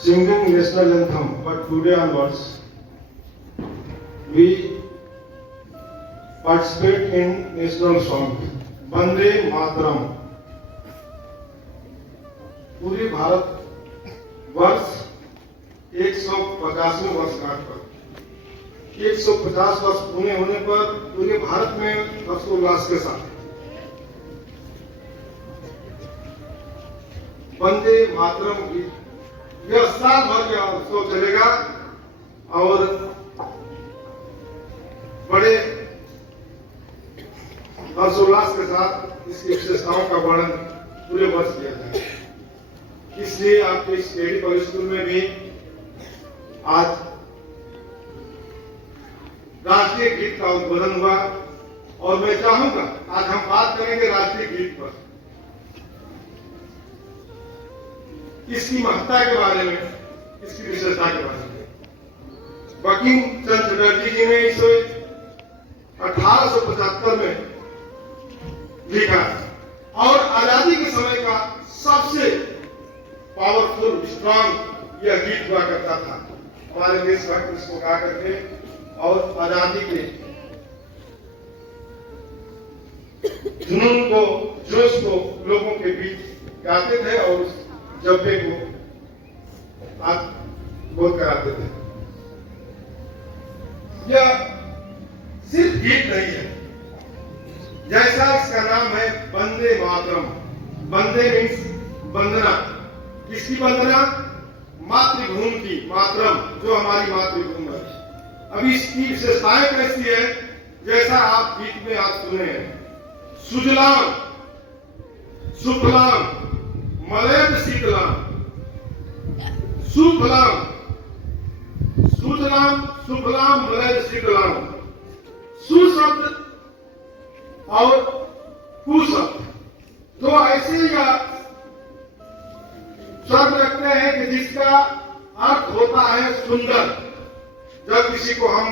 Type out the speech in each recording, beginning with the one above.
singing national anthem, but today onwards we participate in national song Vande Mataram. पूरे भारत वर्ष 150वें वर्षगांठ पर 150 वर्ष पूरे होने पर पूरे भारत में हर्षोल्लास के साथ वंदे मातरम गीत यह साल भर का उत्सव चलेगा और बड़े हर्षोल्लास के साथ इसकी विशेषताओं का वर्णन पूरे वर्ष किया जाएगा। इसलिए आपके इस केडी पब्लिक स्कूल में भी आज राष्ट्रीय गीत का उद्बोधन हुआ और मैं चाहूंगा आज हम बात करेंगे राष्ट्रीय गीत पर, इसकी महत्ता के बारे में, इसकी विशेषता के बारे में। बंकिम चंद्र चटर्जी जी ने इसे 1875 में लिखा और आजादी के समय का सबसे पावरफुल स्ट्रांग यह गीत हुआ करता था। हमारे देशभक्त इसको गा करके और आजादी के जुनून को, जोश को लोगों के बीच गाते थे और उस जब्बे को आप बोध कराते थे। यह सिर्फ गीत नहीं है, जैसा इसका नाम है वंदे मातरम। वंदे मीन्स वंदना, किसकी वंदना? मातृभूमि की। मातरम जो हमारी मातृभूमि है। अभी इसकी विशेषताएं कैसी है, जैसा आप गीत में आज सुने हैं, सुजलाम सुफलाम मलयज शीतलाम, सुफलाम सुजलाम सुफलाम मलयज शीतलाम। सु शब्द और कु शब्द तो ऐसे या शब्द रखते हैं कि जिसका अर्थ होता है सुंदर। जब किसी को हम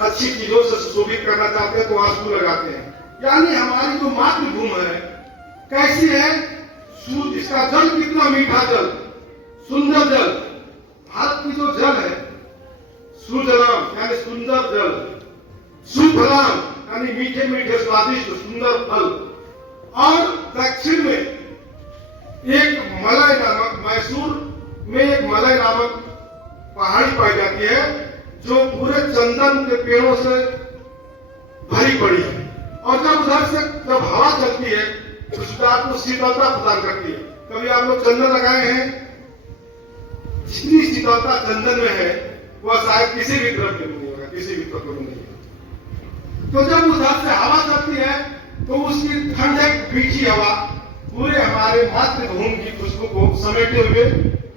अच्छी चीजों से सुशोभित करना चाहते हैं तो आंसू लगाते हैं। यानी हमारी जो मातृभूमि है कैसी है? इसका जल कितना मीठा जल, सुंदर जल। भारत की जो जल है सुजलाम यानी सुंदर जल, सुफलाम यानी मीठे मीठे स्वादिष्ट सुंदर फल। और दक्षिण में एक मलय नामक, मैसूर में एक मलय नामक पहाड़ी पाई जाती है जो पूरे चंदन के पेड़ों से भरी पड़ी है। और जब उधर से जब हवा चलती है तो आपको शीतलता प्रदान करती है। कभी आप लोग चंदन लगाए हैं? जितनी शीतलता चंदन में है वह शायद किसी भी द्रव्य में नहीं होगा, किसी भी तत्व में नहीं है। तो जब उधर से हवा चलती है तो उसकी ठंडक मीठी हवा पूरे हमारे मातृभूमि की खुशबू को समेटे हुए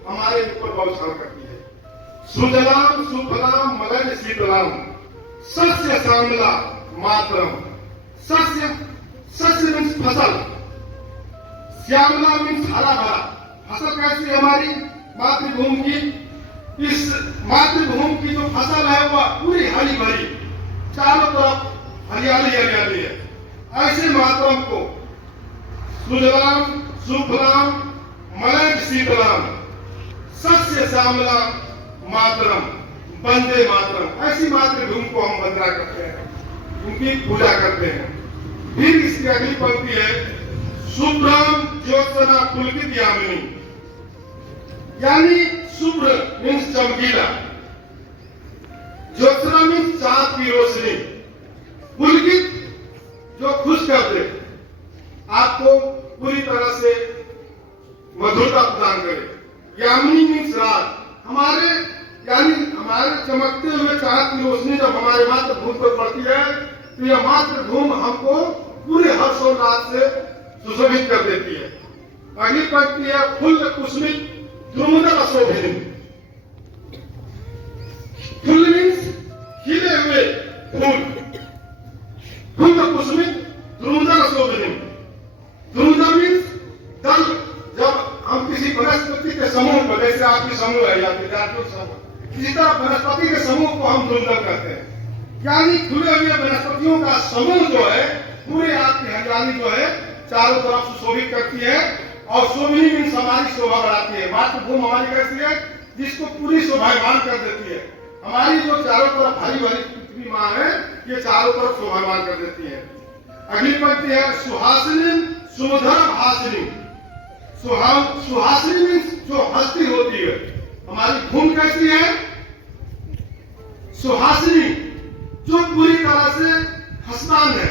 हमारे ऊपर बौछार करती है। सुजलाम सुफलाम मलय शीतलाम सस्य श्यामला मातरम। सस्य, सस्य मीन्स फसल, श्यामला मीन्स हरा भरा। फसल कैसी हमारी मातृभूमि की? इस मातृभूमि की जो फसल है वह पूरी हरी भरी, चारों तरफ हरियाली हरियाली है। ऐसे मातरम को सुजलाम सुफलाम मलय शीतलाम सस्य श्यामला मातरम वंदे मातरम, ऐसी मातृभूमि को हम वंदना करते हैं, उनकी पूजा करते हैं। फिर इसकी अगली पंक्ति है शुभ्रम ज्योत्सना पुलकित यामिनी, यानी शुभ्र मीन्स चमकीला, ज्योत्सना मीन्स चांद की रोशनी, पुलकित जो खुश कर दे, आपको पूरी तरह से मधुरता प्रदान करे। यामिनी मीन्स रात। हमारे यानी हमारे चमकते हुए चांद की रोशनी जब हमारे मातृभूमि पर पड़ती है तो यह मातृभूमि हमको पूरे हर्षोल्लास से सुशोभित कर देती है। अगली पंक्ति है फुल्ल कुसुमित द्रुमदल शोभिनी। फुल मीन्स खिले हुए फूल, फुल्ल कुसुमित द्रुमदल शोभिनी। द्रुमदल मीन्स दल। जब हम किसी वनस्पति के समूह को, जैसे आपकी समूह है या विद्यार्थियों समूह, इसी तरह वनस्पति के समूह को हम द्रुमदल कहते हैं। यानी खुले हुए वनस्पतियों का समूह जो है पूरे आपकी हरियाली जो है चारों तरफ सुशोभित करती है और शोभनी मीन्स हमारी शोभा बढ़ाती है। मातृभूमि हमारी कैसी है, जिसको पूरी शोभायमान कर देती है। हमारी जो चारों तरफ हरी भरी पृथ्वी माँ है, ये चारों तरफ शोभायमान कर देती है। अगली पंक्ति है सुहासिनी सुमधुर भासिनी। सुहासिनी मीन्स जो हंसती होती है। हमारी भूमि कैसी है, सुहासिनी, जो पूरी तरह से हंसमान है।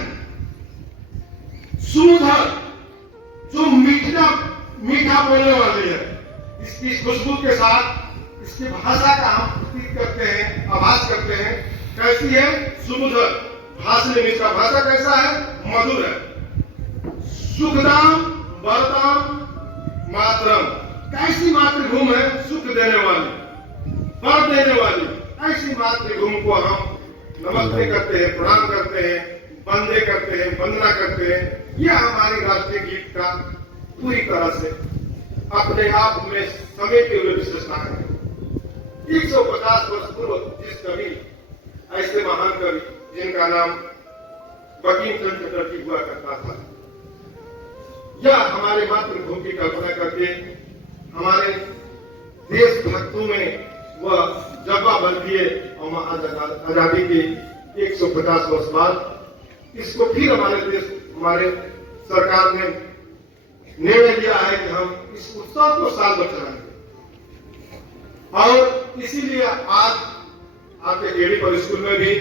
सुमधुर, जो मीठा बोलने वाली है। इसकी खुशबू के साथ इसकी भाषा का हम प्रतीक करते हैं, आभास करते हैं। कैसी है, सुमधुर भाषिनी मीन्स का भाषा कैसा है, मधुर है। सुखदाम वरदाम मातरम, कैसी मातृभूमि है, सुख देने वाली, वर देने वाली। ऐसी मातृभूमि को हम नमस्ते करते हैं, प्रणाम करते हैं, वंदे करते हैं, वंदना करते हैं। यह हमारी राष्ट्रीय गीत का पूरी तरह से अपने आप में समेटे हुए विशेषता है। 150 वर्ष पूर्व जिस कवि, ऐसे महान कवि जिनका नाम बंकिम चंद्र चटर्जी हुआ करता था, यह हमारे मातृभूमि की कल्पना करके हमारे देशभक्तों में वह जज्बा बन दिए और आजादी के 150 वर्ष बाद इसको फिर हमारे सरकार ने निर्णय लिया है कि हम इस उत्सव को साल भर चलाएंगे। और इसीलिए आज आपके केडी पर स्कूल में भी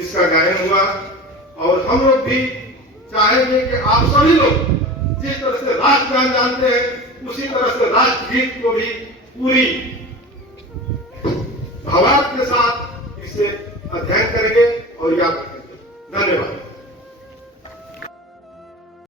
इसका गायन हुआ। और हम लोग भी चाहेंगे कि आप सभी लोग जिस तरह से राष्ट्रगान जानते हैं, उसी तरह से राष्ट्रगीत को भी पूरी